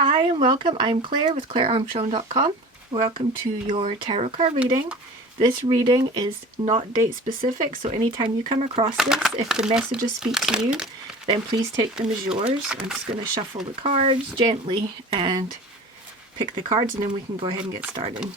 Hi and welcome, I'm Claire with ClareArmstrong.com. Welcome to your tarot card reading. This reading is not date specific, so anytime you come across this, if the messages speak to you, then please take them as yours. I'm just going to shuffle the cards gently and pick the cards, and then we can go ahead and get started.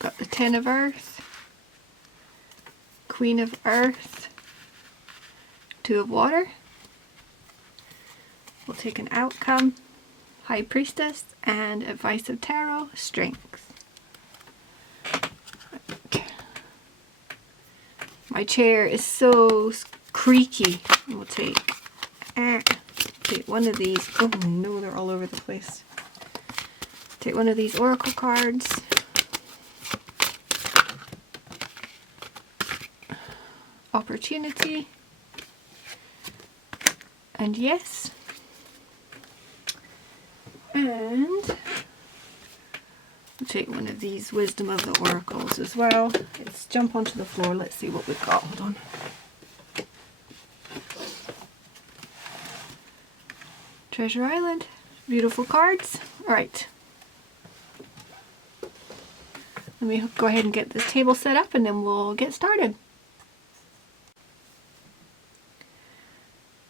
Got the Ten of Earth, Queen of Earth, Two of Water. We'll take an outcome, High Priestess, and Advice of Tarot, Strength. Okay. My chair is so creaky. We'll take one of these. Oh no, they're all over the place. Take one of these oracle cards. Opportunity. And yes. And we'll take one of these Wisdom of the Oracles as well. Let's jump onto the floor. Let's see what we've got. Hold on. Treasure Island. Beautiful cards. Alright. Let me go ahead and get this table set up and then we'll get started.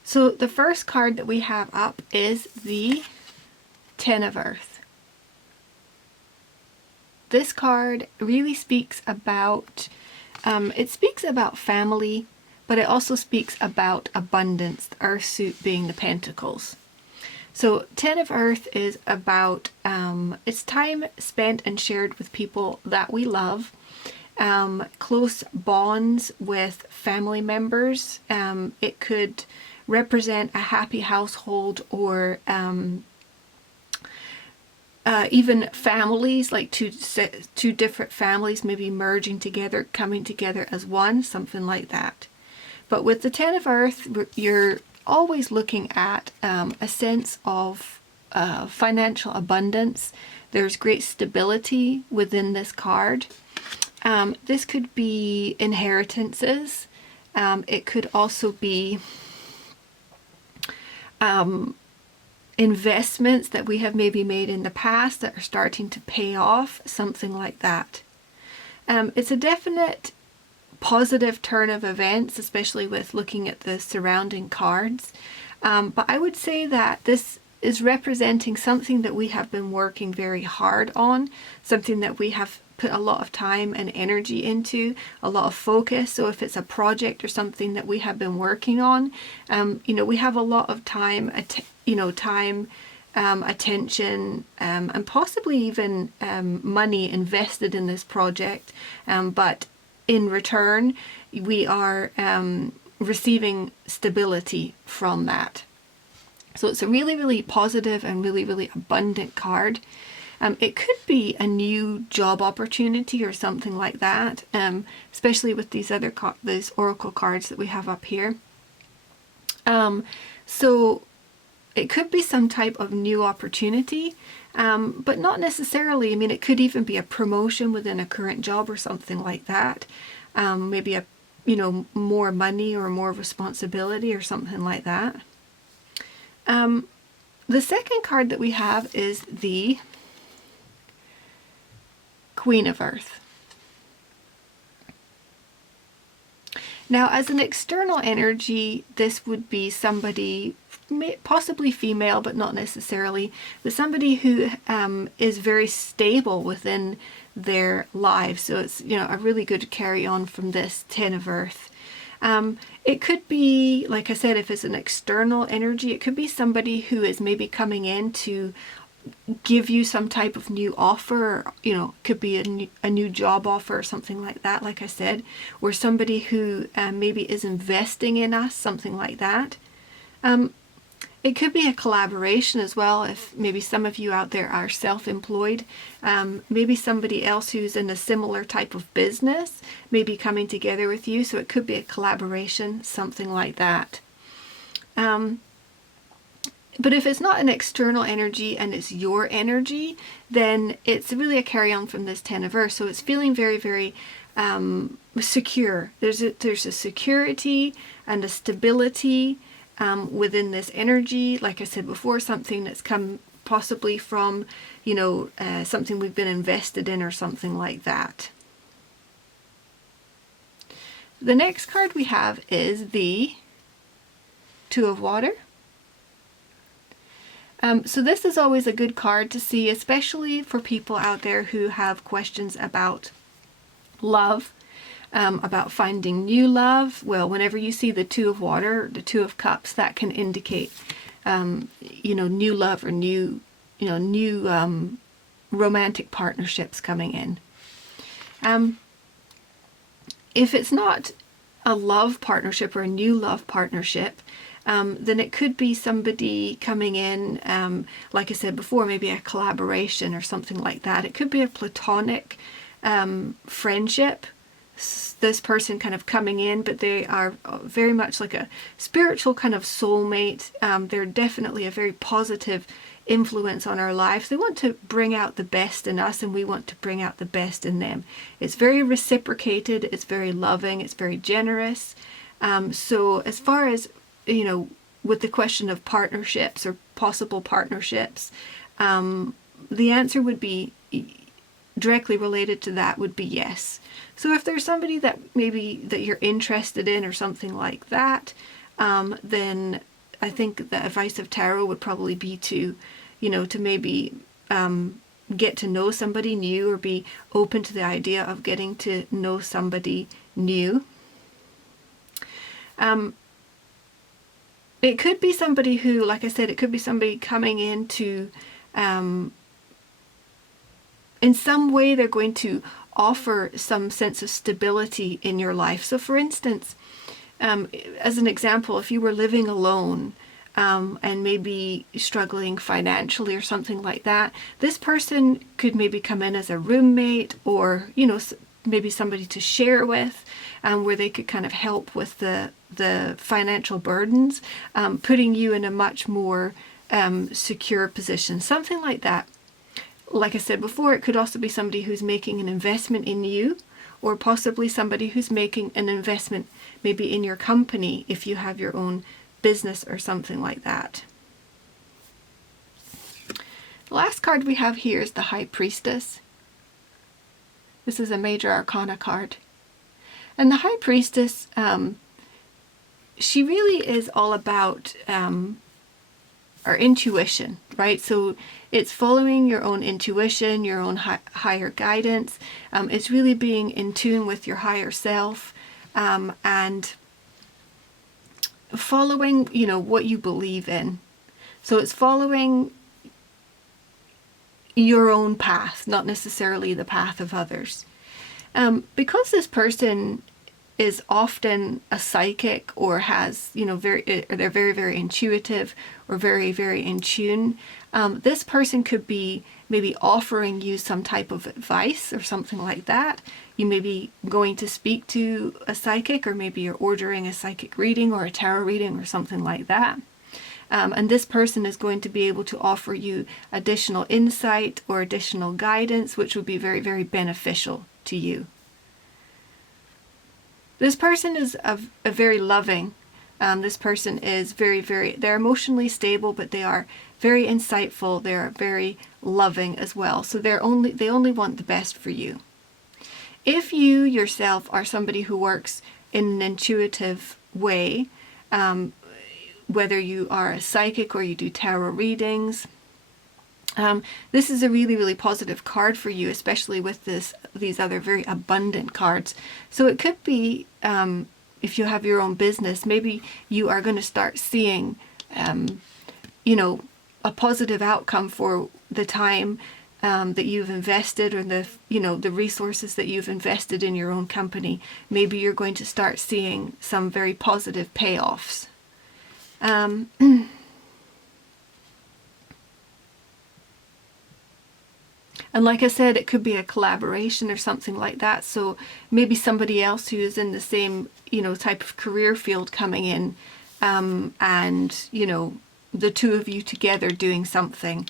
So the first card that we have up is the Ten of Earth. This card really speaks about, it speaks about family, but it also speaks about abundance, the Earth suit being the Pentacles. So Ten of Earth is about, it's time spent and shared with people that we love, close bonds with family members. It could represent a happy household, or even families, like two different families maybe merging together, coming together as one, something like that. But with the Ten of Earth, you're always looking at a sense of financial abundance. There's great stability within this card. This could be inheritances. It could also be investments that we have maybe made in the past that are starting to pay off, something like that. It's a definite positive turn of events, especially with looking at the surrounding cards. But I would say that this is representing something that we have been working very hard on, something that we have put a lot of time and energy into, a lot of focus. So if it's a project or something that we have been working on, we have a lot of time, attention, and possibly even money invested in this project. But in return, we are receiving stability from that. So it's a really, really positive and really, really abundant card. It could be a new job opportunity or something like that, especially with these other these oracle cards that we have up here. So it could be some type of new opportunity, but not necessarily. I mean, it could even be a promotion within a current job or something like that. Maybe more money or more responsibility or something like that. The second card that we have is the Queen of Earth. Now, as an external energy, this would be somebody, possibly female, but not necessarily, but somebody who is very stable within their lives. So it's, a really good carry on from this Ten of Earth. It could be, like I said, if it's an external energy, it could be somebody who is maybe coming in to give you some type of new offer, could be a new job offer or something like that, like I said, or somebody who maybe is investing in us, something like that. It could be a collaboration as well, if maybe some of you out there are self-employed. Maybe somebody else who's in a similar type of business may be coming together with you, so it could be a collaboration, something like that. But if it's not an external energy and it's your energy, then it's really a carry-on from this Ten of Earth. So it's feeling very, very secure. There's a security and a stability within this energy. Like I said before, something that's come possibly from, something we've been invested in or something like that. The next card we have is the Two of Water. So this is always a good card to see, especially for people out there who have questions about love, about finding new love. Well, whenever you see the Two of Water, the Two of Cups, that can indicate, new love or new romantic partnerships coming in. If it's not a love partnership or a new love partnership, then it could be somebody coming in, like I said before, maybe a collaboration or something like that. It could be a platonic friendship. This person kind of coming in, but they are very much like a spiritual kind of soulmate. They're definitely a very positive influence on our lives. They want to bring out the best in us, and we want to bring out the best in them. It's very reciprocated. It's very loving. It's very generous. So as far as with the question of partnerships or possible partnerships, the answer would be directly related to that would be yes. So if there's somebody that maybe that you're interested in or something like that, then I think the advice of tarot would probably be to maybe get to know somebody new, or be open to the idea of getting to know somebody new. It could be somebody who, like I said, it could be somebody coming in to, in some way they're going to offer some sense of stability in your life. So for instance, as an example, if you were living alone and maybe struggling financially or something like that, this person could maybe come in as a roommate, or, maybe somebody to share with, where they could kind of help with the financial burdens, putting you in a much more secure position, something like that. Like I said before, it could also be somebody who's making an investment in you, or possibly somebody who's making an investment maybe in your company if you have your own business or something like that. The last card we have here is the High Priestess. This is a major arcana card. And the High Priestess, she really is all about our intuition, right? So it's following your own intuition, your own higher guidance. It's really being in tune with your higher self, and following, what you believe in. So it's following your own path, not necessarily the path of others. Because this person is often a psychic, or has, they're very, very intuitive, or very, very in tune. This person could be maybe offering you some type of advice or something like that. You may be going to speak to a psychic, or maybe you're ordering a psychic reading or a tarot reading or something like that. And this person is going to be able to offer you additional insight or additional guidance, which would be very, very beneficial to you. This person is a very loving. This person is very, very, they're emotionally stable, but they are very insightful. They're very loving as well. So they only want the best for you. If you yourself are somebody who works in an intuitive way, whether you are a psychic or you do tarot readings, this is a really, really positive card for you, especially with these other very abundant cards. So it could be, if you have your own business, maybe you are going to start seeing, you know, a positive outcome for the time that you've invested, or the, you know, the resources that you've invested in your own company. Maybe you're going to start seeing some very positive payoffs. And like I said, it could be a collaboration or something like that. So maybe somebody else who is in the same, you know, type of career field coming in, and, you know, the two of you together doing something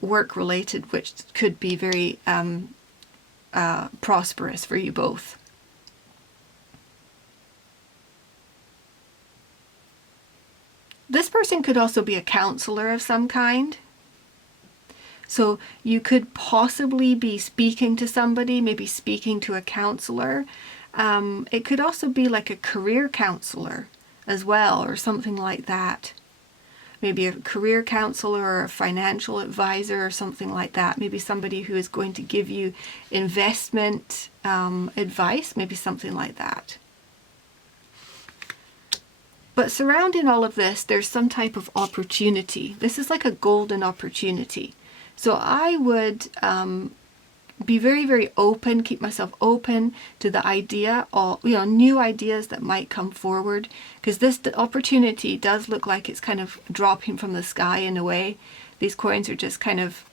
work related, which could be very prosperous for you both. This person could also be a counselor of some kind. So you could possibly be speaking to somebody, maybe speaking to a counselor. It could also be like a career counselor as well, or something like that. Maybe a career counselor or a financial advisor or something like that. Maybe somebody who is going to give you investment advice, maybe something like that. But surrounding all of this, there's some type of opportunity. This is like a golden opportunity. So I would be very, very open, keep myself open to the idea of, you know, new ideas that might come forward, because this opportunity does look like it's kind of dropping from the sky in a way. These coins are just kind of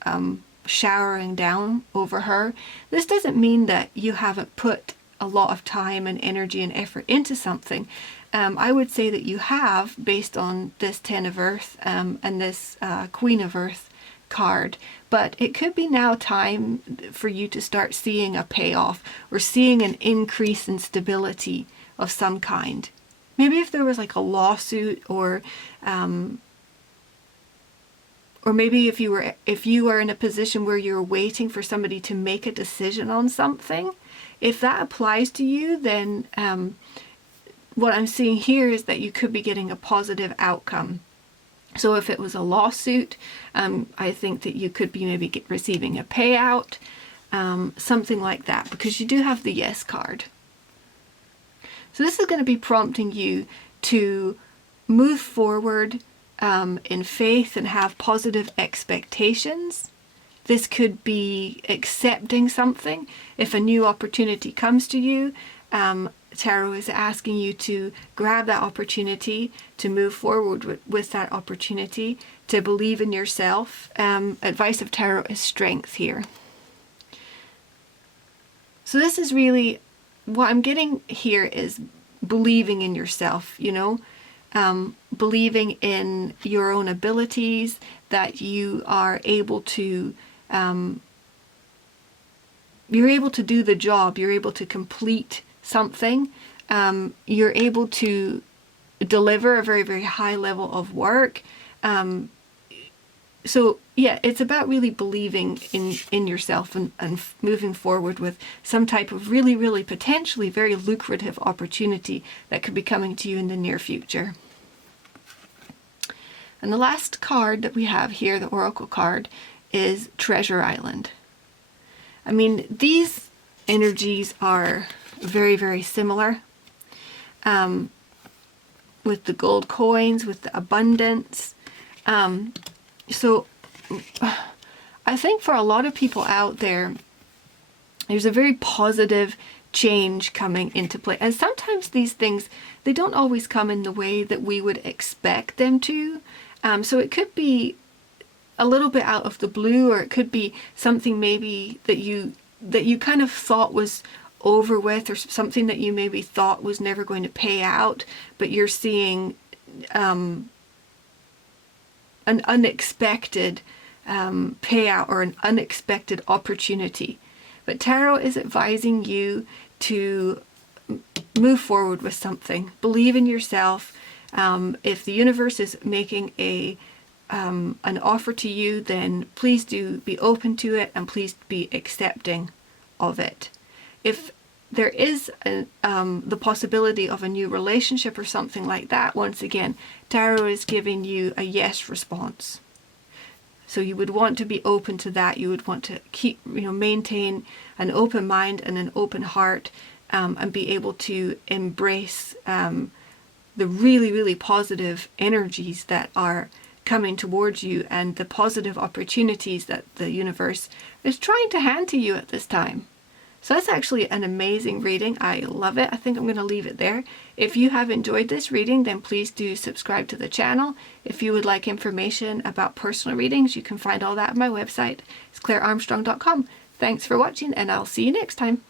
showering down over her. This doesn't mean that you haven't put a lot of time and energy and effort into something. I would say that you have, based on this 10 of Earth and this Queen of Earth card, but it could be now time for you to start seeing a payoff, or seeing an increase in stability of some kind. Maybe if there was like a lawsuit, or maybe if you are in a position where you're waiting for somebody to make a decision on something, if that applies to you, then what I'm seeing here is that you could be getting a positive outcome. So if it was a lawsuit, I think that you could be maybe receiving a payout, something like that, because you do have the Yes card. So this is going to be prompting you to move forward in faith and have positive expectations. This could be accepting something. If a new opportunity comes to you, Tarot is asking you to grab that opportunity, to move forward with that opportunity, to believe in yourself. Advice of Tarot is strength here. So this is really, what I'm getting here is believing in yourself, you know, believing in your own abilities, that you are able to, you're able to do the job, you're able to complete something, you're able to deliver a very, very high level of work. So yeah, it's about really believing in yourself and moving forward with some type of really, really potentially very lucrative opportunity that could be coming to you in the near future. And the last card that we have here, the Oracle card, is Treasure Island. I mean, these energies are very, very similar, with the gold coins, with the abundance. So I think for a lot of people out there, there's a very positive change coming into play. And sometimes these things, they don't always come in the way that we would expect them to. So it could be a little bit out of the blue, or it could be something maybe that you kind of thought was over with, or something that you maybe thought was never going to pay out, but you're seeing an unexpected payout, or an unexpected opportunity. But Tarot is advising you to move forward with something. Believe in yourself. If the universe is making an offer to you, then please do be open to it, and please be accepting of it. If there is the possibility of a new relationship or something like that, once again, Tarot is giving you a yes response. So you would want to be open to that. You would want to keep, maintain an open mind and an open heart, and be able to embrace the really, really positive energies that are coming towards you and the positive opportunities that the universe is trying to hand to you at this time. So that's actually an amazing reading. I love it. I think I'm going to leave it there. If you have enjoyed this reading, then please do subscribe to the channel. If you would like information about personal readings, you can find all that on my website. It's clarearmstrong.com. Thanks for watching, and I'll see you next time.